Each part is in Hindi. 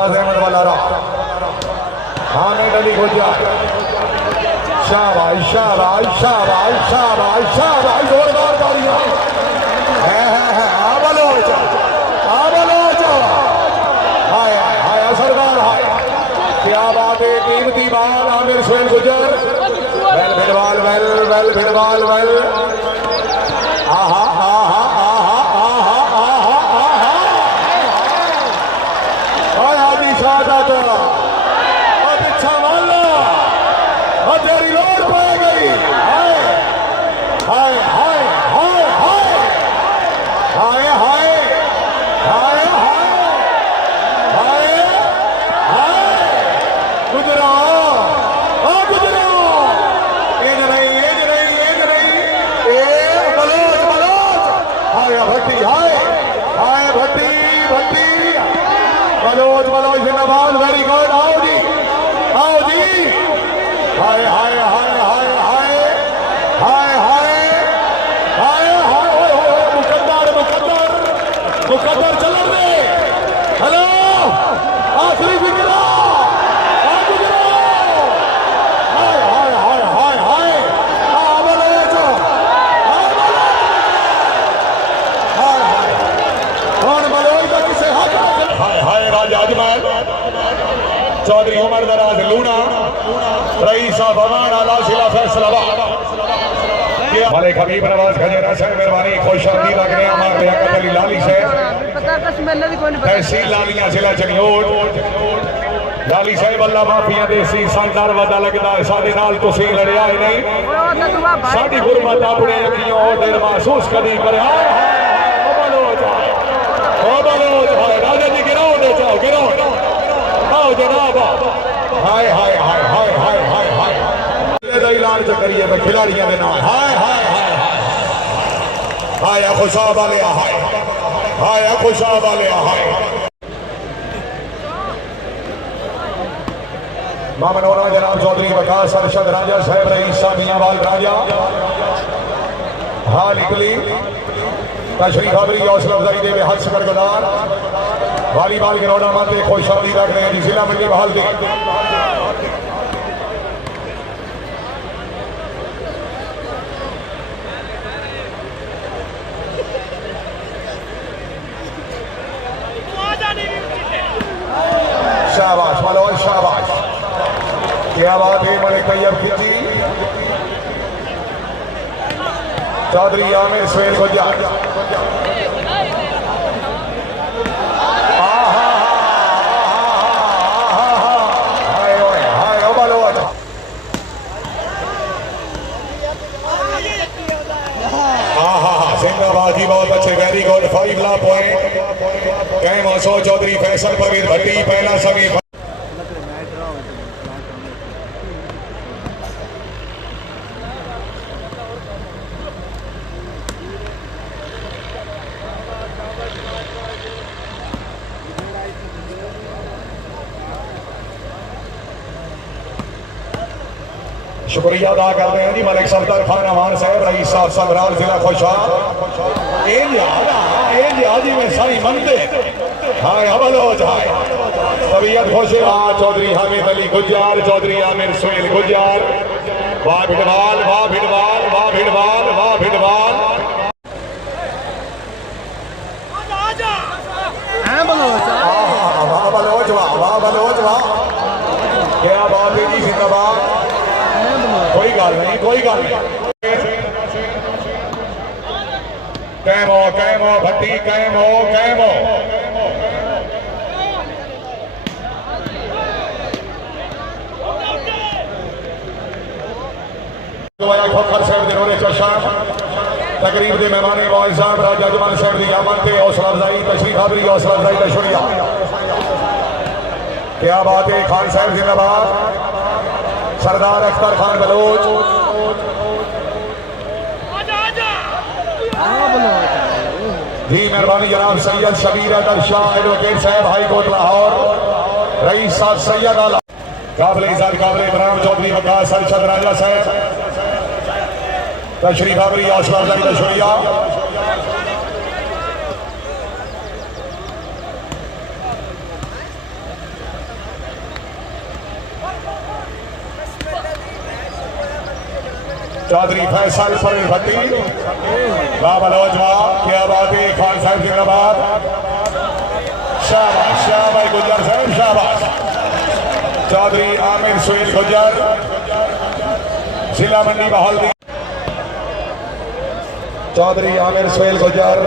अहमद वाला हामिद अली गुजर शाबाश शाबाश शाबाश शाबाश शाबाश जोरदार तालियां बलोच हाय हाय सरदार हाय क्या बात है कीमती बाल आमिर सुहेल गुजर वेल भिड़वाल वेल भिड़वाल वेल आहा आहा आहा आहा आहा आहा हाजी शाहादत और अच्छा वाला और तेरी लोड पड़ गई हाय हाय हाय हाय हाय हाय हाय हाय हाय गुजरा गुजरा एक नहीं ए बलोच हाय भट्टी हाय भट्टी बलोच जिंदाबाद वेरी गुड आओ जी हाय हाय हाय हाय हाय हाय हाय हाय मुकद्दर चलन दे हेलो आखिरी गुजरा हाय हाय हाय हाय हाय बलोच हाय हाय कौन बलोच का किसे हाय हाय राजा अजमल चौधरी उमर दराज लूना रईस भवान आला जिला फैसलाबाद मलिक हबीब नवाज खजेरा साहब मेहरबानी खुशाबदी लगने हमारे लियाकत अली लाली साहब तहसील लालियां जिला चनियो लाली साहब अल्लाह माफिया देसी संडर वादा लगदा साडे नाल तुसीं लड़िया ही नहीं साडी गुरबत अपने अखियों देर महसूस कदी करे ओ बलोच हाय राजा जी गिराओ दे जाओ गिराओ आओ जनाब हाय हाय हाय हाय हाय हाय हाय ऐलान च करिए मैं खिलाड़ियों के नाम हाय हाय हाय हाय खुशाब वाले हाय खुशाब वाले हाय मामनोरा जनाब चौधरी वकास अरशद राजा साहब रईस मियांवाल राजा हाल इकली तशरीफ आवरी हौसला अफजाई दे हद सकर गदार वालीबाल ग्राउंड माते खुशाबदी रख रहे हैं जिला मंडी बहाल दी शाबाश बलोच शाबाश क्या बात है मलिक तैयब खिची चौधरी आमिर सुहेल गुजर जिंदाबाद जी बहुत अच्छे वेरी गुड 5 ला पॉइंट कैम असो चौधरी फैसल परवीन भट्टी पहला सभी शुक्रिया अदा करते हैं जी मलिक सरदार खान अमान साहब रईस साहब सबराल जिला खुशाब जी में सारी मनते हाय बलोच हाय तबीयत खुश चौधरी हामिद अली गुजर चौधरी आमिर सुहेल गुजर वाह भिड़वाल वाह भिड़वाल वाह भिड़वाल वाह भिड़वाल वाह बलोच वाह क्या बात है जी जिंदाबाद कोई गल नहीं कैमो भट्टी कैमो तकरीब के मेहमानी बॉय साहब राजा जमान साहब की आमद से हौसला अफजाई तशरीफ आवरी हौसला अफजाई का शुक्रिया क्या बात है खान साहब जिंदाबाद सरदार अख्तर खान बलोच जी मेहरबानी जनाब सैयद शबीर अदर शाह एडवोकेट साहब हाई कोर्ट लाहौर रईस साहब सैयद आला काबिल इज़्ज़त काबिल इकराम चौधरी वकास अरशद राजा साहब तशरीफ आवरी हौसला अफजाई का शुक्रिया चौधरी फैसल पर भट्टी बलोच क्या बात है खान साहब जिंदाबाद शाबाश शाबाश गुज्जर साहब शाबाश चौधरी आमिर सुहेल गुज्जर जिला मंडी बहाली चौधरी आमिर सुहेल गुज्जर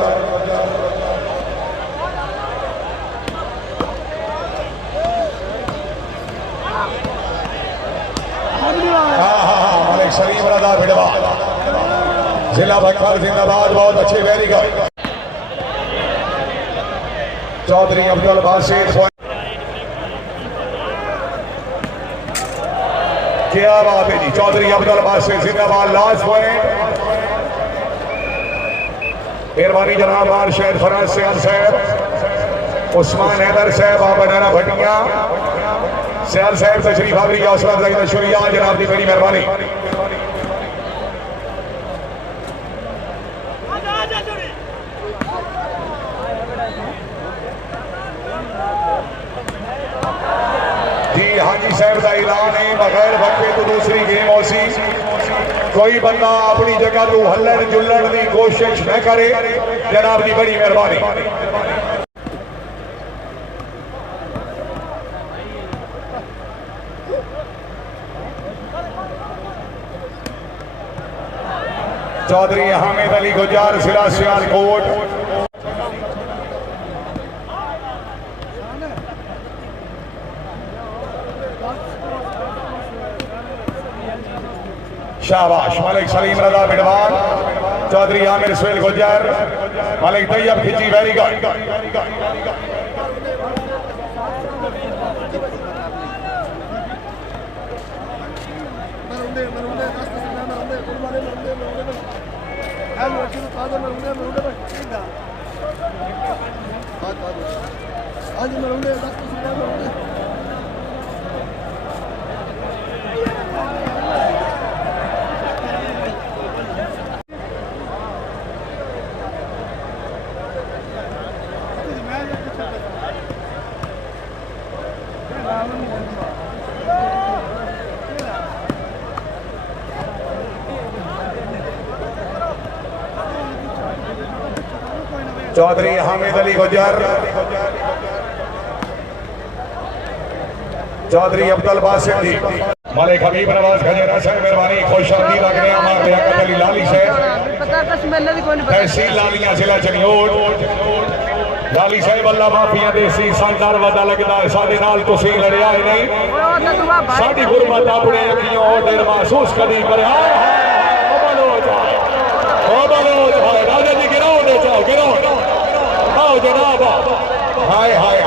मलिक सलीम रजा भिड़वा जिला अखतर जिंदाबाद बहुत अच्छे वेरी गुड चौधरी अब्दुल बासित क्या बात है जी चौधरी अब्दुल बासित जिंदाबाद लास्ट पॉइंट मेहरबानी जनाब शेर फराज सैयद साहब उस्मान हैदर साहब बनाना भटिया सैयद साहब तशरीफ आवरी हौसला अफजाई का शुक्रिया जनाब की बड़ी मेहरबानी जी हाजी साहब का ऐलान है बगैर वक्फे तो दूसरी गेम होसी कोई बंदा अपनी जगह तो हलन जुलन की कोशिश न करे जनाब की बड़ी मेहरबानी चौधरी हामिद अली गुज्जर जिला सियालकोट शाबाश मलिक सलीम रजा बिडवान चौधरी आमिर सुहेल गुज्जर मलिक तैयब खिची वेरी गुड चौधरी हामिद अली गुज्जर चौधरी अब्दुल बासित जी मलिक हबीब नवाज खजेरा साहब मेहरबानी खुशाबदी लग रहे हमारे लियाकत अली लाली साहब तहसील लालियां जिला चनियो लाली साहब अल्लाह माफिया देसी शानदार वादा लगता है साडे नाल तुसी लड़िया है नहीं साडी गुरबत अपने अखियों देर महसूस कदी करे राजा जी गिराओ दे जाओ गिराओ आओ जनाब हाय हाय